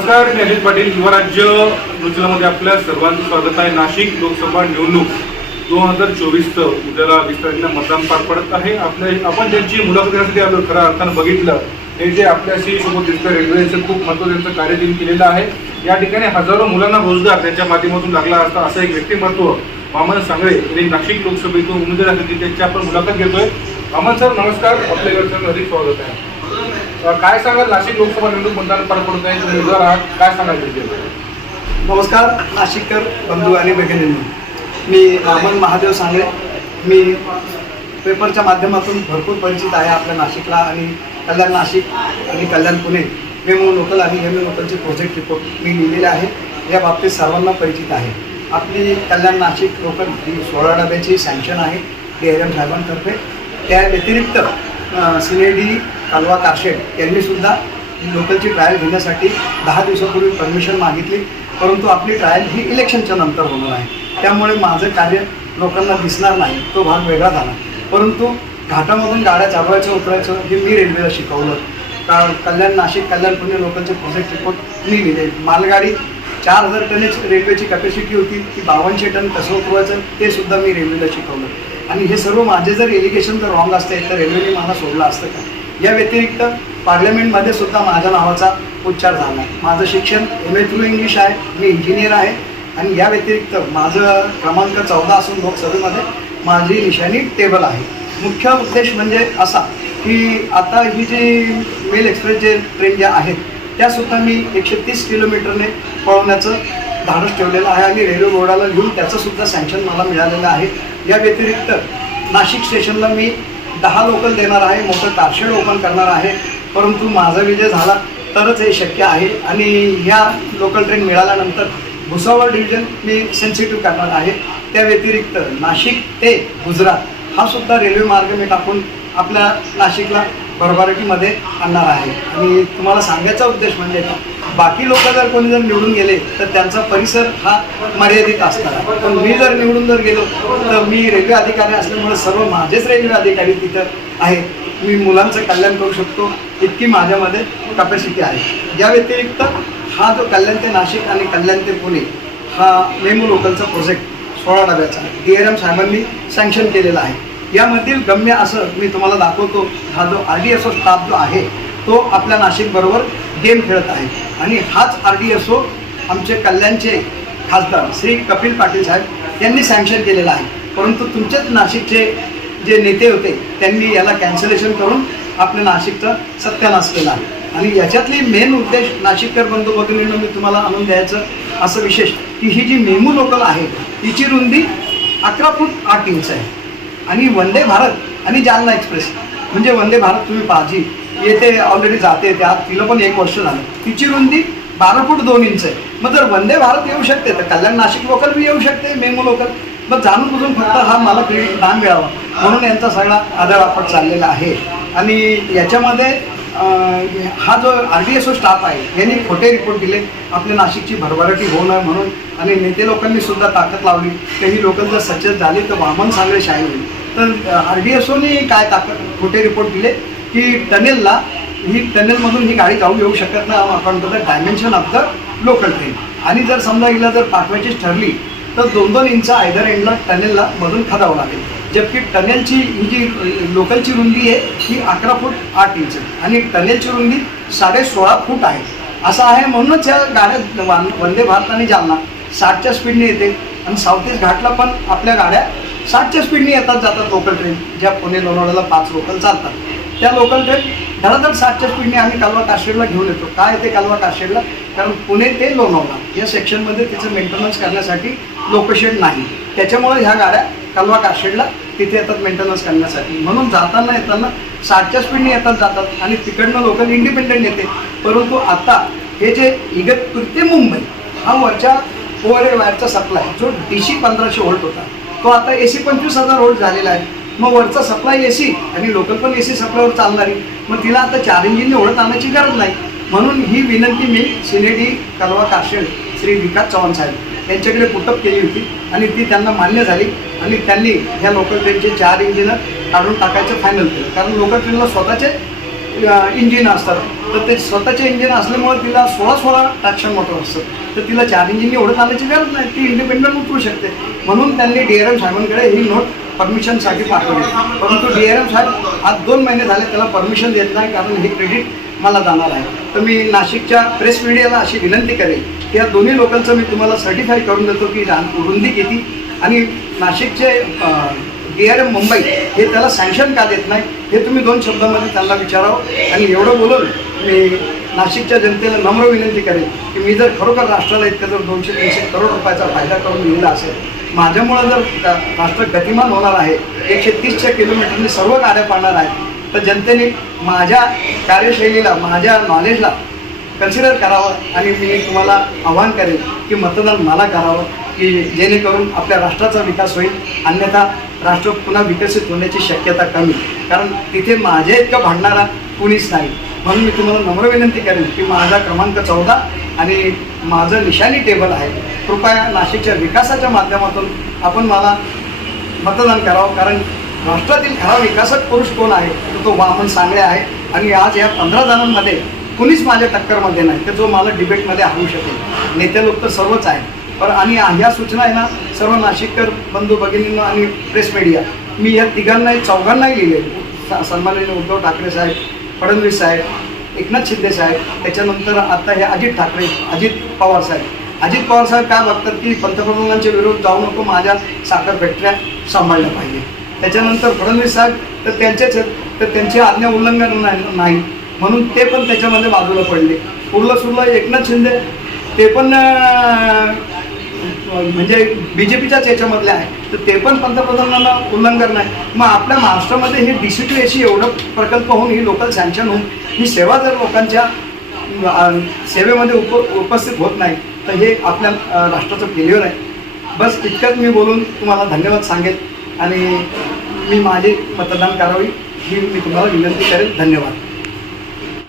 नमस्कार मी अजित पाटील. युवराज्य न्यूजमध्ये आपल्या सर्वांचं स्वागत आहे. नाशिक लोकसभा निवडणूक दोन हजार चोवीसचं उद्याला वीस तारखेला मतदान पार पडत आहे. आपल्या आपण त्यांची मुलाखत घेण्यासाठी आलो खऱ्या अर्थानं बघितलं हे जे आपल्याशी सोबत दिसतं रेल्वेचं खूप महत्त्वाचं कार्य त्यांनी केलेलं आहे. या ठिकाणी हजारो मुलांना रोजगार त्यांच्या माध्यमातून लागला असता असं एक व्यक्तिमत्व वामन सांगळे यांनी नाशिक लोकसभेतून उमेदवार त्यांची आपण मुलाखत घेतोय. वामन सर नमस्कार. आपल्या अधिक स्वागत आहे. काय सांगाल? नाशिक लोकसभा निवडणूक मतदान पार पडत आहे तुम्ही उमेदवार आहात काय सांगाल नमस्कार. नाशिककर बंधू आणि भगिनींनी. मी रामन महादेव सांगळे. मी पेपरच्या माध्यमातून भरपूर परिचित आहे आपल्या नाशिकला आणि कल्याण नाशिक आणि कल्याण पुणे. मेमो लोकल आणि एम लोकलचे प्रोजेक्ट रिपोर्ट मी लिहिलेले आहे. या बाबतीत सर्वांना परिचित आहे. आपली कल्याण नाशिक लोकल ही सोळा डब्याची सँक्शन आहे. डी आर एम साहेबांतर्फे. त्या व्यतिरिक्त सिने डी कालवा कारशेड यांनीसुद्धा लोकलची ट्रायल घेण्यासाठी दहा दिवसापूर्वी परमिशन मागितली. परंतु आपली ट्रायल ही इलेक्शनच्या नंतर होणार आहे. त्यामुळे माझं कार्य लोकांना दिसणार नाही. तो भाग वेगळा झाला. परंतु घाटामधून गाड्या चालवायचं उतरायचं हे मी रेल्वेला शिकवलं. का कल्याण नाशिक कल्याण पुणे लोकलचे प्रोजेक्ट रिपोर्ट मी लिहिले. मालगाडी चार हजार टनेच रेल्वेची कॅपॅसिटी होती. ती बावनशे टन कसं उतरवायचं ते सुद्धा मी रेल्वेला शिकवलं. आणि हे सर्व माझे जर एलिगेशन जर रॉंग असते तर रेल्वेने मला सोडलं असतं का? या व्यतिरिक्त पार्लमेंटमध्ये सुद्धा माझ्या नावाचा उच्चार झाला. माझं शिक्षण एम ए थ्रू इंग्लिश आहे. मी इंजिनियर आहे. आणि या व्यतिरिक्त माझं क्रमांक चौदा असून लोकसभेमध्ये माझी निशाणी टेबल आहे. मुख्य उद्देश म्हणजे असा की आता ही जी मेल एक्सप्रेस जे ट्रेन ज्या आहेत त्यासुद्धा मी एकशे तीस किलोमीटरने पळवण्याचं धाडस ठेवलेलं आहे आणि रेल्वे बोर्डाला घेऊन त्याचंसुद्धा सँक्शन मला मिळालेलं आहे. या व्यतिरिक्त नाशिक स्टेशनला मी दहा लोकल देणार आहे मोठं कारशेड ओपन करणार आहे. परंतु माझा विजय झाला तरच हे शक्य आहे. आणि ह्या लोकल ट्रेन मिळाल्यानंतर भुसावळ डिव्हिजन मी सेन्सिटिव्ह करणार आहे. त्या व्यतिरिक्त नाशिक ते गुजरात हा सुद्धा रेल्वे मार्ग मी टाकून आपल्या नाशिकला भरभराटीमध्ये आणणार आहे. आणि तुम्हाला सांगायचा उद्देश म्हणजे बाकी लोक जर कोणी जर निवडून गेले तर त्यांचा परिसर हा मर्यादित असणार पण मी जर निवडून जर गेलो तर मी रेल्वे अधिकारी असल्यामुळे सर्व माझेच रेल्वे अधिकारी तिथं आहेत. मी मुलांचं कल्याण करू शकतो इतकी माझ्यामध्ये कपॅसिटी आहे. या व्यतिरिक्त हा जो कल्याण ते नाशिक आणि कल्याण ते पुणे हा मेमो लोकलचा प्रोजेक्ट सोळा डब्याचा डी आर एम साहेबांनी सँक्शन केलेला आहे. यामधील गम्य असं मी तुम्हाला दाखवतो. हा जो R D S O staff जो आहे तो आपल्या नाशिकबरोबर गेम खेळत आहे. आणि हाच आर डी एस ओ आमचे कल्याणचे खासदार श्री कपिल पाटील साहेब यांनी सँक्शन केलेलं आहे. परंतु तुमचेच नाशिकचे जे नेते होते त्यांनी याला कॅन्सलेशन करून आपल्या नाशिकचं सत्यानाश केला आहे. आणि याच्यातली मेन उद्देश नाशिककर बंधू भगिनीनं मी तुम्हाला आणून द्यायचं असं विशेष की ही जी मेमू लोकल आहे तिची रुंदी अकरा फूट आठ इंच आहे. आणि वंदे भारत आणि जालना एक्सप्रेस. म्हणजे वंदे भारत तुम्ही पाहिजे येते ऑलरेडी जाते त्या तिला पण एक वर्ष झालं. तिची रुंदी बारा फूट दोन इंच आहे. मग जर वंदे भारत येऊ शकते तर कल्याण नाशिक लोकल बी येऊ शकते मेमू लोकल. मग जाणून बुजून फक्त हा मला क्रेडिट दान मिळावा. म्हणून यांचा सगळा आदळापट चाललेला आहे. आणि याच्यामध्ये हा जो R D S O staff आहे यांनी खोटे रिपोर्ट दिले. आपल्या नाशिकची भरभराटी होऊ नये म्हणून. आणि नेते लोकांनी सुद्धा ताकद लावली. तर ही लोकल जर सचेत झाली तर वामन सांगळे शाही होईल. तर आर डी एस ओनी काय ताकद खोटे रिपोर्ट दिले की टनेलला ही टनेलमधून ही गाडी जाऊ येऊ शकत नाही आपण two dimension of the local train आणि जर समजा हिला जर पाठवायचीच ठरली तर दोन दोन इंच आयदर एंडला टनेलला मधून खदावं लागेल. जबकी टनेलची ही जी लोकलची रुंदी आहे ही अकरा फूट आठ इंच आहे. आणि टनेलची रुंदी साडे सोळा फूट आहे. असं आहे म्हणूनच या गाड्या वंदे भारताने जालना साठच्या स्पीडने येते आणि साऊथ ईस्ट घाटला पण आपल्या गाड्या साठच्या स्पीडने येतात जातात लोकल ट्रेन ज्या पुणे लोणावळ्याला पाच लोकल चालतात. त्या लोकल ट्रेन धडाधड साठच्या स्पीडने आम्ही कालवा काश्मीरला घेऊन येतो. काय येते कालवा काश्मीरला? कारण पुणे ते लोणावळा. या सेक्शनमध्ये तिचं मेंटेनन्स करण्यासाठी लोकशेड नाही. त्याच्यामुळे ह्या गाड्या कालवा काश्मीरला तिथे येतात मेंटेनन्स करण्यासाठी. म्हणून जाताना येताना साठच्या स्पीडने येतात जातात आणि तिकडनं लोकल इंडिपेंडेंट येते. परंतु आता हे जे इगतपुर ते मुंबई हा वरच्या ओव्हर वायरचा सप्लाय जो डी सी पंधराशे व्होल्ट होता तो आता ए सी पंचवीस हजार व्होल्ट झालेला आहे. मग वरचा सप्लाय ए सी आणि लोकल पण ए सी सप्लायवर चालणारी मग तिला आता चार इंजिनने ओढत आणायची गरज नाही. म्हणून ही विनंती मी सिनेडी कलवा काशेड श्री विकास चव्हाण साहेब यांच्याकडे पुटअप केली होती आणि ती त्यांना मान्य झाली आणि त्यांनी ह्या लोकल ट्रेनचे चार इंजिनं काढून टाकायचं फायनल केलं. कारण लोकल ट्रेनला स्वतःचे इंजिन असतात. तर ते स्वतःचे इंजिन असल्यामुळे तिला सोळा सोळा ट्रॅक्शन मोटर असतं तर तिला चार इंजिन एवढं चालण्याची गरज नाही. ती इंडिपेंडंट उतरू शकते. म्हणून त्यांनी डी आर एम साहेबांकडे ही नोट परमिशनसाठी पाठवली. परंतु डी आर एम साहेब आज दोन महिने झाले त्याला परमिशन देत नाही कारण हे क्रेडिट मला जाणार आहे. तर मी नाशिकच्या प्रेस मीडियाला अशी विनंती करेन की या दोन्ही लोकांचं मी तुम्हाला सर्टिफाय करून देतो की रा- रुंदी किती आणि नाशिकचे डी आर एम मुंबई हे त्याला सँक्शन का देत नाही हे तुम्ही दोन शब्दामध्ये त्यांना विचारावं. आणि एवढं बोलून मी नाशिकच्या जनतेला नम्र विनंती करेन की मी जर खरोखर राष्ट्राला इतकं जर दोनशे तीनशे करोड रुपयाचा फायदा करून दिलेला असेल माझ्यामुळं जर राष्ट्र गतिमान होणार आहे एकशे तीसच्या किलोमीटरने सर्व गाड्या पाडणार आहेत तर जनतेने माझ्या कार्यशैलीला माझ्या नॉलेजला कन्सिडर करावं आणि मी तुम्हाला आव्हान करेन की मतदान मला करावं की जेणेकरून आपल्या राष्ट्राचा विकास होईल. अन्यथा राष्ट्र पुन्हा विकसित होण्याची शक्यता कमी. कारण तिथे माझ्या इतकं भांडणारा कुणीच नाही. म्हणून मी तुम्हाला नम्र विनंती करेन की माझा क्रमांक चौदा आणि माझं निशाणी टेबल आहे. कृपया नाशिकच्या विकासाच्या माध्यमातून आपण मला मतदान करावं. कारण राष्ट्रातील खरा विकासक पुरुष कोण आहे? तर तो वामन सांगळे आहे. आणि आज या पंधरा जणांमध्ये कुणीच माझ्या टक्करमध्ये नाही. तर जो मला डिबेटमध्ये हरवू शकेल. नेते लोक तर सर्वच आहे पण आणि ह्या सूचना आहे ना सर्व नाशिककर बंधू भगिनींना आणि प्रेस मीडिया मी या तिघांनाही चौघांनाही लिहिले स- सन्माननीय उद्धव ठाकरे साहेब फडणवीस साहेब एकनाथ शिंदे साहेब त्याच्यानंतर आता हे अजित ठाकरे अजित पवार साहेब. अजित पवार साहेब काय बघतात की पंतप्रधानांच्या विरोध जाऊ नको माझ्या साखर फॅक्टऱ्या सांभाळल्या पाहिजे. त्याच्यानंतर फडणवीस साहेब तर त्यांचेच तर त्यांचे आज्ञा उल्लंघन नाही नाही. म्हणून ते पण त्याच्यामध्ये बाजूला पडले. उरलं सुरलं एकनाथ शिंदे ते पण म्हणजे बी जे पीच्याच याच्यामधले आहे. तर ते पण पंतप्रधानांना उल्लंघन नाही मग आपल्या महाराष्ट्रामध्ये हे डी सी टी एशी एवढं प्रकल्प होऊन ही लोकल सँक्शन होऊन ही सेवा जर लोकांच्या सेवेमध्ये उप उपस्थित होत नाही तर हे आपल्या राष्ट्राचं फेल्युअर आहे. बस इतकंच मी बोलून तुम्हाला धन्यवाद सांगेल. आणि मी माझे मतदान करावी ही मी तुम्हाला विनंती करेल. धन्यवाद.